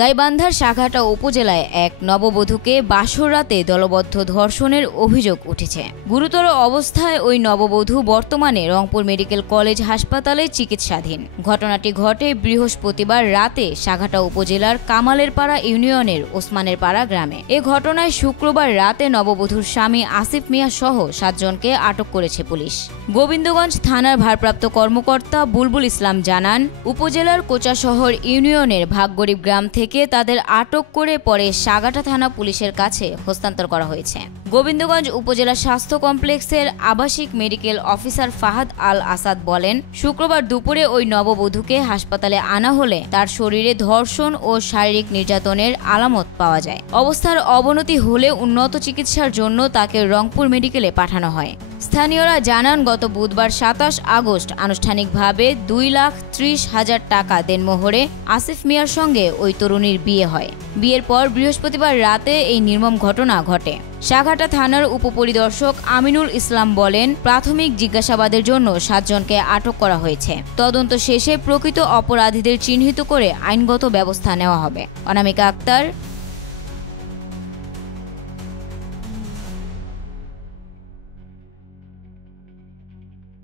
গাইবান্ধার সাঘাটা উপজেলায় এক নববধূকে বাসর রাতে দলবদ্ধ ধর্ষণের অভিযোগ উঠেছে। গুরুতর অবস্থায় ওই নববধূ বর্তমানে রংপুর মেডিকেল কলেজ হাসপাতালে চিকিৎসাধীন। ঘটনাটি ঘটে বৃহস্পতিবার রাতে সাঘাটা উপজেলার কামালেরপাড়া ইউনিয়নের ওসমানের পাড়া গ্রামে। এ ঘটনায় শুক্রবার রাতে নববধূর স্বামী আসিফ মিয়া সহ 7 জনকে আটক করেছে পুলিশ। গোবিন্দগঞ্জ থানার ভারপ্রাপ্ত কর্মকর্তা বুলবুল ইসলাম জানান, উপজেলার কোচাশহর ইউনিয়নের ভাগগরিব গ্রাম থেকে তাদের আটক করে পরে সাঘাটা থানা পুলিশের কাছে হস্তান্তর করা হয়েছে। গোবিন্দগঞ্জ উপজেলা স্বাস্থ্য কমপ্লেক্সের আবাসিক মেডিকেল অফিসার ফাহাদ আল আসাদ বলেন, শুক্রবার দুপুরে ওই নববধূকে হাসপাতালে আনা হলে তার শরীরে ধর্ষণ ও শারীরিক নির্যাতনের আলামত পাওয়া যায়। অবস্থার অবনতি হলে উন্নত চিকিৎসার জন্য তাকে রংপুর মেডিকেলে পাঠানো হয়। স্থানীয়রা জানান, গত বুধবার 27 আগস্ট আনুষ্ঠানিকভাবে 2,30,000 টাকা দেনমোহরে আসিফ মিয়ার সঙ্গে ওই তরুণীর বিয়ে হয়। বিয়ের পর বৃহস্পতিবার রাতে এই নির্মম ঘটনা ঘটে। সাঘাটা থানার উপপরিদর্শক আমিনুল ইসলাম বলেন, প্রাথমিক জিজ্ঞাসাবাদের জন্য 7 জনকে আটক করা হয়েছে। তদন্ত শেষে প্রকৃত অপরাধীদের চিহ্নিত করে আইনগত ব্যবস্থা নেওয়া হবে। অনামিকা আক্তার,